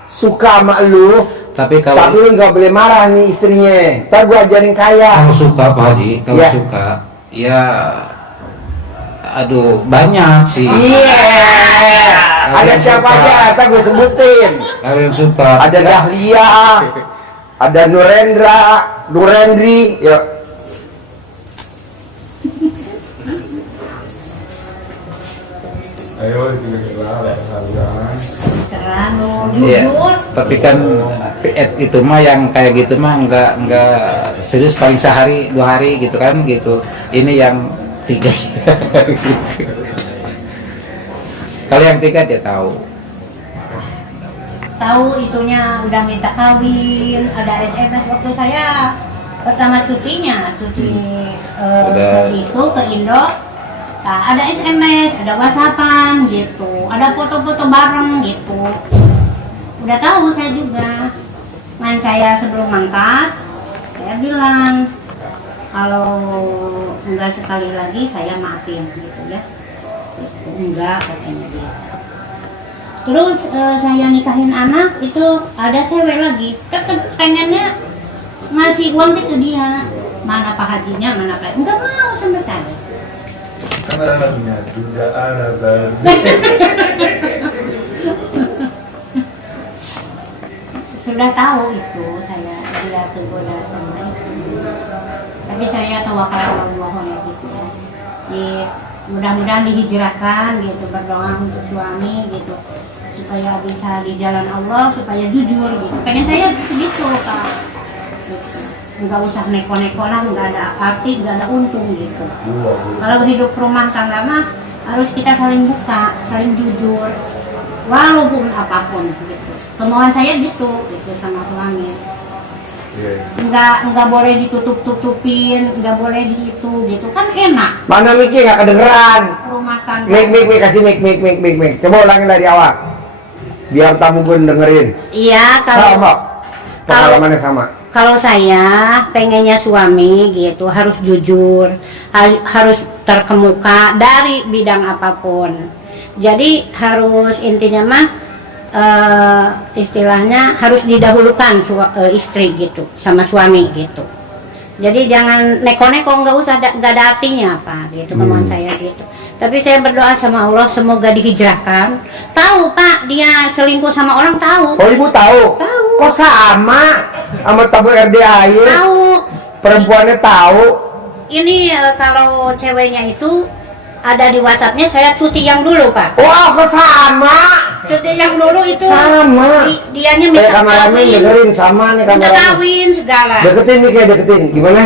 suka sama lu, Tapi tapi kalau lu nggak boleh marah nih istrinya. Ntar gua ajarin kaya. suka Pak Haji, kalau Ya. suka ya aduh banyak sih. Iya. Kalau Ada yang siapa suka. aja? Ntar gue sebutin. Kalau yang suka Ada ya, Dahlia, ada Nurendri, ya. Ayo kita Terang, Iya, jujur. tapi kan itu mah yang kayak gitu mah nggak serius, paling sehari 2 hari gitu kan gitu. Ini yang 3 gitu. Kalau yang 3 dia tahu. Tahu itunya udah minta kawin, ada SMS waktu saya pertama cutinya, cuti Udah. itu ke Indo. Nah, ada SMS, ada WhatsAppan gitu, ada foto-foto bareng gitu. Udah tahu saya juga. Man saya sebelum mangkat, saya bilang kalau enggak sekali lagi saya maafin gitu ya. Gitu. Enggak katanya dia. Terus saya nikahin anak itu ada cewek lagi, tetep pengennya ngasih uang itu dia. Mana Pak Hajinya, mana Pak, enggak mau sama saya. Karena anaknya juga ada baru. Sudah tahu itu saya dia tergoda sama itu. Tapi saya tawakal Allah ya gitu ya. Mudah-mudahan dihijrahkan gitu, berdoa untuk suami gitu supaya bisa di jalan Allah, supaya jujur gitu. Pengen saya gitu Pak. Gitu. Nggak usah neko-neko lah, nggak ada arti, nggak ada untung gitu. Kalau hidup rumah tangga mah harus kita saling buka, saling jujur, walaupun apapun gitu. Kemauan saya gitu sama suami. Nggak boleh ditutup-tutupin, nggak boleh di itu gitu kan enak. Mana Miki nggak kedengeran? Rumah tangga. Mik, kasih mik. Coba ulangin dari awal. Biar tamu gue dengerin. Iya Sama. Pengalamannya sama. Kalau saya pengennya suami gitu harus jujur, harus terkemuka dari bidang apapun. Jadi harus intinya mah istilahnya harus didahulukan istri gitu sama suami gitu. Jadi jangan neko-neko, nggak usah, nggak ada artinya apa gitu kemauan saya gitu. Tapi saya berdoa sama Allah semoga dihijrahkan. Tahu Pak, dia selingkuh sama orang tahu. Oh ibu tahu? Tahu. Kok sama tamu RDAY? Tahu. Perempuannya tahu? Ini kalau ceweknya itu ada di WhatsAppnya, saya cuti yang dulu Pak. Wah kok sama? Cuti yang dulu itu Sama. dianya minta kameramen kawin, dengerin sama nih minta kameramen. kawin segala. Deketin nih kayak deketin. Gimana?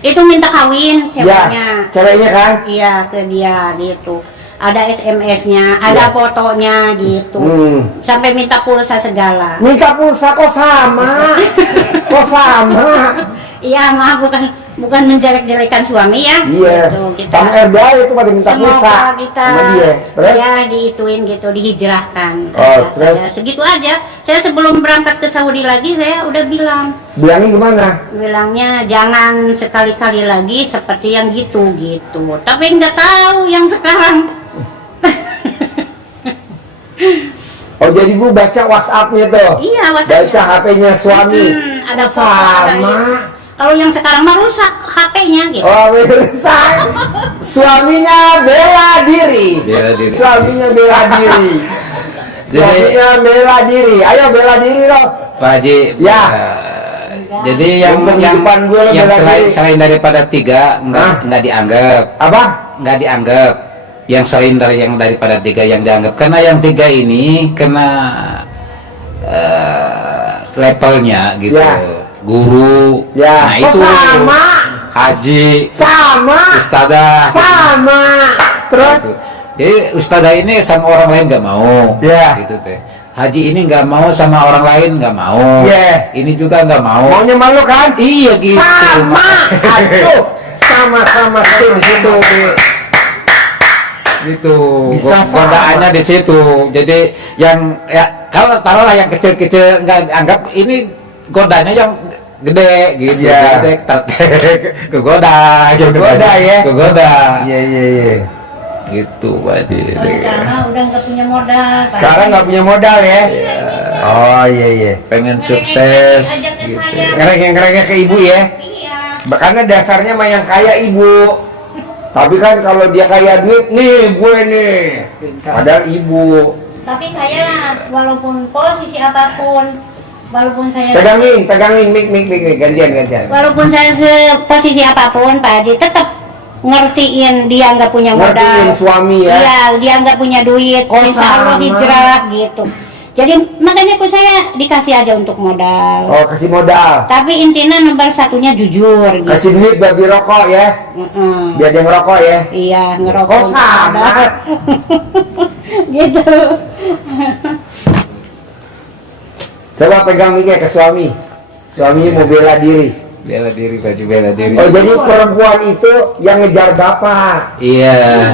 Itu minta kawin ceweknya. Ya, ceweknya kan? Iya ke dia gitu. Ada SMS-nya, ada fotonya gitu. Sampai minta pulsa segala. Minta pulsa kok sama? Kok sama? Iya maaf, bukan menjelek-jelekan suami ya. Iya. Gitu, Tamu RDAY itu pada minta pulsa semoga kita sama dia. Terus? ya diituin gitu, dihijrahkan. Oh, Kata terus? saya. Segitu aja. Saya sebelum berangkat ke Saudi lagi saya udah bilang. Bilangnya gimana? Bilangnya jangan sekali-kali lagi seperti yang gitu. Tapi nggak tahu yang sekarang. Oh jadi bu baca WhatsApp-nya tuh? Iya, WhatsApp-nya. Baca HP-nya suami? Ada Kok foto, ada sama? Kalau yang sekarang mah rusak HP-nya gitu. Oh rusak. Suaminya bela diri. Bela diri. Suaminya bela diri. Jadi- Suaminya bela diri. Ayo bela diri loh. Pak Haji. Ya. Jadi yang Untung di yang depan gue lo yang bela diri. selain daripada 3 Hah? nggak dianggap, Apa? nggak dianggap. Yang selain dari yang daripada 3 yang dianggap, karena yang 3 ini kena levelnya gitu. Ya. Guru. Ya. Nah Kok itu. sama? Haji. Sama. Ustadzah. Sama. Terus? Gitu. Jadi ustadzah ini sama orang lain nggak mau. Ya. Gitu teh. Haji ini nggak mau sama orang lain nggak mau. Ya. Ini juga nggak mau. Maunya malu kan? Iya gitu. Sama. Aduh. Sama-sama Itu di situ gitu. Bisa Godaannya di situ. Jadi yang ya kalau taruhlah yang kecil-kecil nggak anggap ini godanya yang gede gitu. Iya. Jadi saya kegoda gitu. Kegoda ya? Kegoda. Iya iya iya. Gitu Pak Haji. Sekarang udah nggak punya modal. Pak. Sekarang nggak punya modal ya? Oh iya iya. Pengen sukses Ajak ke gitu. saya. Ngerengek-ngerengek ke ibu ya? Iya. Karena dasarnya mah yang kaya ibu. Tapi kan kalau dia kaya duit, nih gue nih. Padahal ibu. Tapi saya walaupun posisi apapun, walaupun saya Pegangin, mik, gantian. walaupun saya posisi apapun Pak Haji tetap ngertiin dia nggak punya modal. Ngertiin suami ya? Iya, dia nggak punya duit. Oh, Insya Allah sama. hijrah gitu. Jadi makanya kok saya dikasih aja untuk modal. Oh kasih modal. Tapi intinya nomor satunya jujur gitu. Kasih duit babi rokok ya? Biar dia ngerokok ya? Iya, ngerokok. Kok sama? Gitu. Coba pegang miknya ke suami. Suaminya mau bela diri. Bela diri Pak Haji, bela diri. Oh jadi perempuan itu yang ngejar bapak. Iya. Iya.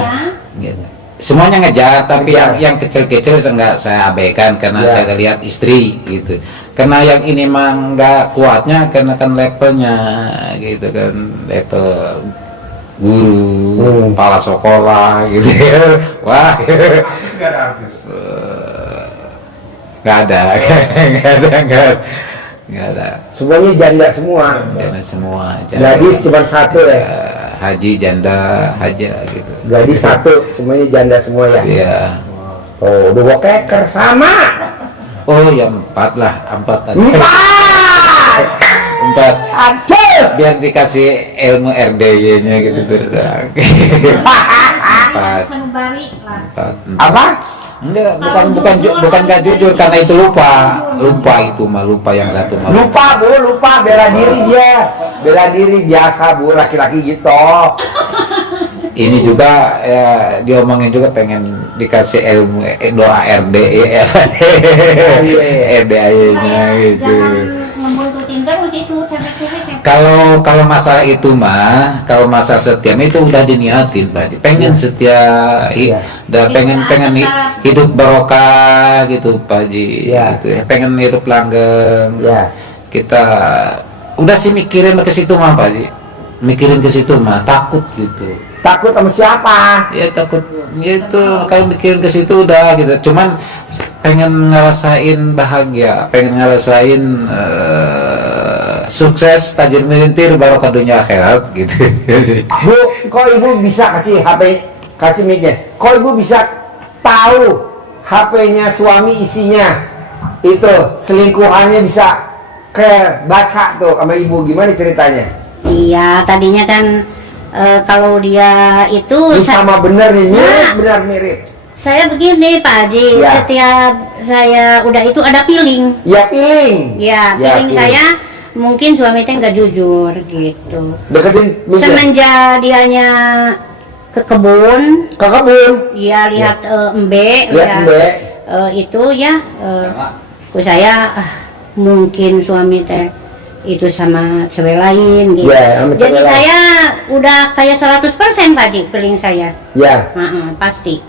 Gitu. Semuanya ngejar, tapi Ngejar. yang kecil-kecil enggak saya abaikan karena Ya. saya lihat istri gitu. Karena yang ini mah nggak kuatnya karena kan levelnya gitu kan, level guru, kepala sekolah gitu ya. Wah. Nggak ada, nggak ada. Semuanya janda semua. Janda semua. Gadis cuma satu ya? Haji, janda, haja gitu. Gadis satu, semuanya janda semua ya? Iya. Oh, udah bawa keker sama. Oh ya 4 lah, 4 aja. 4. Aduh. Biar dikasih ilmu RDY-nya gitu terus. 4. Sanubari lah. Apa? Enggak, bukan nggak jujur karena itu lupa itu mah lupa yang satu mah Lupa bu, lupa bela diri dia. Bela diri biasa bu, laki-laki gitu. ini juga ya diomongin juga pengen dikasih ilmu doa RDY RDY-nya gitu. Jangan ngebuntutin terus itu cewek-cewek. Kalau masalah itu mah, kalau masalah setia itu udah diniatin Pak Haji. Pengen setia, Iya. pengen hidup barokah gitu Pak Haji. Iya. Gitu ya. Pengen hidup langgeng. Ya. Kita udah sih mikirin ke situ mah Pak Haji. Mikirin ke situ mah takut gitu. Takut sama siapa? Ya takut gitu. Kalau mikirin ke situ udah gitu. Cuman pengen ngerasain bahagia, pengen ngerasain sukses, tajir melintir, barokah dunia akhirat gitu. Bu, kok ibu bisa kasih mic-nya? Kok ibu bisa tahu HP-nya suami isinya itu selingkuhannya bisa baca tuh sama ibu, gimana ceritanya? Iya, tadinya kan kalau dia itu Ini sama bener nih, benar mirip. saya begini Pak Haji, Ya. setiap saya udah itu ada feeling. Ya piling. Ya, feeling saya mungkin suami teh nggak jujur gitu. Deketin mic-nya. Semenjak dianya ke kebun, Ke kebun. dia lihat embe, Lihat embe. itu ya, ku saya mungkin suami teh itu sama cewek lain gitu. Ya, sama cewek Jadi lain. saya udah kayak 100% tadi feeling saya. Ya. Pasti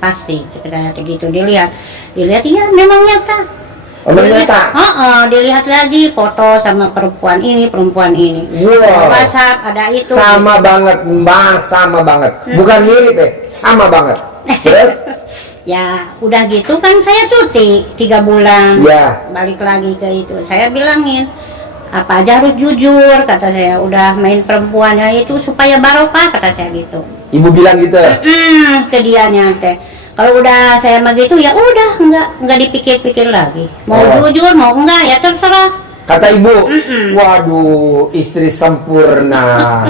kayak gitu dilihat iya memang nyata. Oh, nyata? Dilihat lagi foto sama perempuan ini. Wow. WhatsApp ada itu. Sama banget, Mbak, sama banget. Bukan mirip sama banget. Terus? Ya udah gitu kan saya cuti 3 bulan. Ya. Balik lagi ke itu. Saya bilangin apa aja harus jujur, kata saya. Udah main perempuannya itu supaya barokah, kata saya gitu. Ibu bilang gitu. Ke dianya teh. Kalau udah saya mah gitu ya udah nggak dipikir-pikir lagi. Mau jujur mau enggak ya terserah. Kata ibu, waduh, istri sempurna.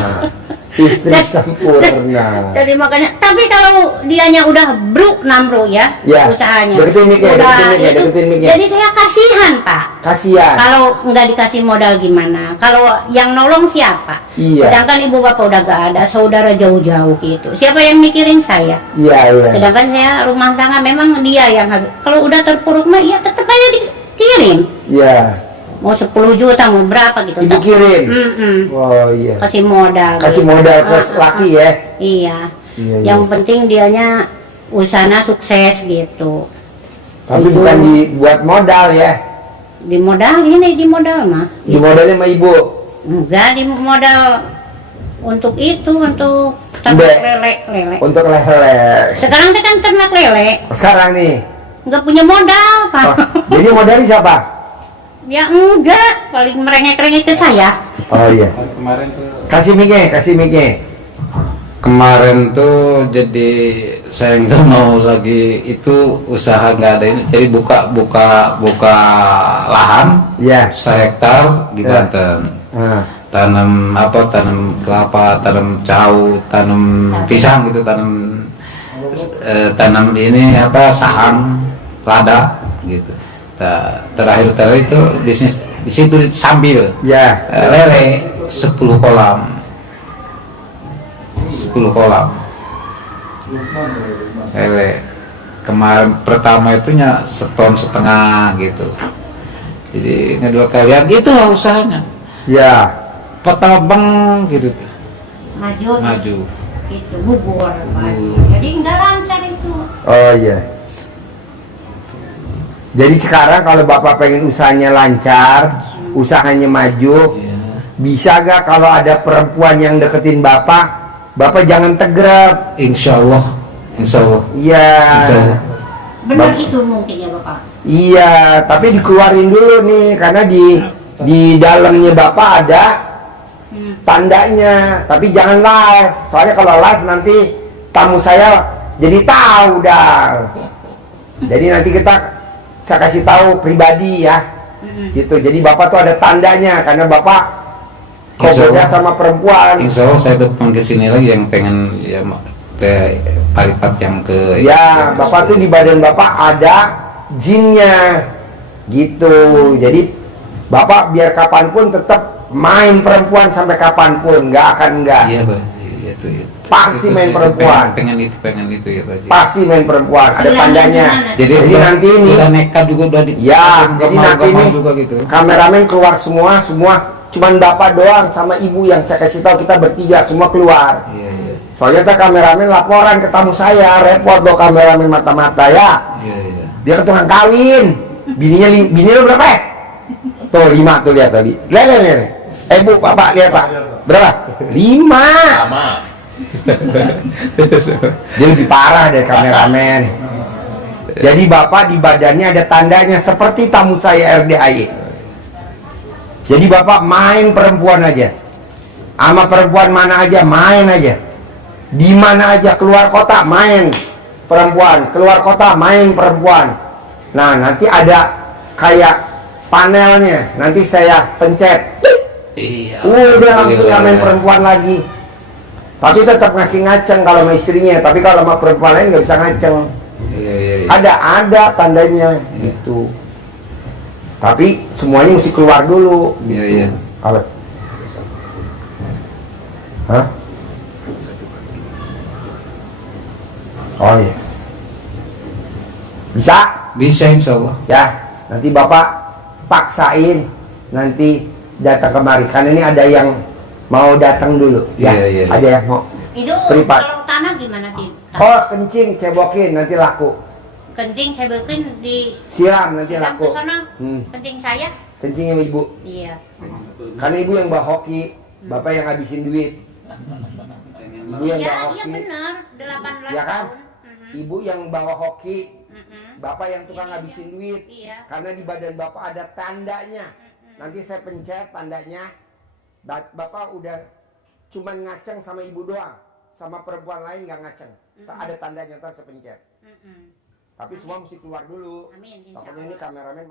Istri sempurna. Jadi makanya, tapi kalau dianya udah namru ya, Ya, usahanya. deketin mic-nya, Udah deketin mic-nya. Jadi saya kasihan Pak. Kasihan. Kalau nggak dikasih modal gimana? Kalau yang nolong siapa? Iya. Sedangkan ibu bapak udah gak ada, saudara jauh-jauh gitu. Siapa yang mikirin saya? Iya, iya. Sedangkan saya rumah tangga memang dia yang harus. Kalau udah terpuruk mah ya tetap aja dikirim. Iya. Mau 10 juta mau berapa gitu. Ibu kirim. Oh iya. Kasih modal. Kasih modal ke laki ya. Iya. Iya, Yang iya. penting dianya usahanya sukses gitu. Tapi Itu. bukan dibuat modal ya. Di modal mah. Di modalnya sama ibu. Enggak di modal untuk itu, untuk Enggak. ternak lele. Untuk lele. Sekarang kita kan ternak lele, Sekarang nih. nggak punya modal Pak. Oh, jadi modalnya siapa? Ya enggak, paling merengek-rengek ke saya. Oh iya. Kemarin tuh Kasih mic-nya. kemarin tuh jadi saya nggak mau lagi itu usaha nggak ada ini, jadi buka lahan Ya. 1 hektar di Ya. Banten. Ah. Tanam kelapa, tanam jahu, tanam pisang gitu, tanam ini saham, lada gitu. Terakhir itu bisnis di situ sambil Ya. lele 10 kolam lele. Kemarin pertama itunya 1,5 ton gitu, jadi kedua kalian itulah usahanya, Ya. petabang gitu tuh, Maju. maju. Itu bubur. Pak. Bu. Jadi enggak lancar itu. Oh iya. Jadi sekarang kalau Bapak pengen usahanya lancar, usahanya maju, Ya. bisa gak kalau ada perempuan yang deketin Bapak, Bapak jangan tegrep. Insya Allah. Iya. Insya Allah. Benar itu mungkin ya Bapak. Iya, tapi dikeluarin dulu nih karena di dalamnya Bapak ada tandanya, tapi jangan live. Soalnya kalau live nanti tamu saya jadi tahu dah. Jadi nanti saya kasih tahu pribadi ya. Gitu. Jadi Bapak tuh ada tandanya karena Bapak Insya kobonya Allah. sama perempuan. Insya Allah saya depan kesini lagi yang pengen ya paripat yang ke Ya, Bapak tuh di badan Bapak ada jinnya. Gitu. Jadi Bapak biar kapanpun tetap main perempuan sampai kapanpun, nggak akan nggak. Iya Pak, iya itu ya. Pasti main perempuan. Pengen itu ya Pak. Pasti main perempuan, ada Bilangnya tandanya. gimana? Jadi nanti ini udah nekat juga udah di ya, nggak jadi mau- nanti nggak mau ini juga gitu. kameramen keluar semua cuman Bapak doang sama Ibu yang saya kasih tahu, kita bertiga semua keluar. Iya iya Soalnya kita kameramen laporan ke tamu saya, repot loh kameramen mata-mata ya. iya iya. Dia ke tukang kawin. Bini lu berapa? Tuh 5 tuh lihat tadi. Lihat. Bu, Bapak lihat Pak. Berapa? 5. Sama. Dia lebih parah dari kameramen. Jadi Bapak di badannya ada tandanya seperti tamu saya RDAY. Jadi bapak main perempuan aja, sama perempuan mana aja main aja, di mana aja, keluar kota main perempuan, keluar kota main perempuan. Nah nanti ada kayak panelnya, nanti saya pencet, Iya. udah langsung Iya. main perempuan lagi. Tapi tetap ngasih ngaceng kalau sama istrinya, tapi kalau sama perempuan lain nggak bisa ngaceng. Iya, iya, iya. Ada tandanya gitu. Tapi semuanya mesti keluar dulu. Iya, iya. Apa? Hah? Oh iya. Bisa? Bisa insya Allah. Ya, nanti Bapak paksain nanti datang kemari. Karena ini ada yang mau datang dulu. Ya, Iya, iya. ada yang mau. Itu Privat. kalau tanah gimana Tin? Oh, kencing, cebokin nanti laku. Kencing saya bikin di Siram nanti siram laku. ke sana. Hmm. Kencing saya. Kencingnya ibu. Iya. Karena ibu yang bawa hoki, bapak yang ngabisin duit. Ibu yang bawa Iya hoki. benar, 18 Ya kan? tahun. Ibu yang bawa hoki, Mhm. bapak yang tukang ngabisin duit. Iya. Karena di badan bapak ada tandanya. Nanti saya pencet tandanya. Bapak udah cuman ngaceng sama ibu doang, sama perempuan lain nggak ngaceng. Ada tandanya, ntar saya pencet. Mhm. Tapi semua mesti keluar dulu. Amin, insya Takutnya ini Allah. kameramen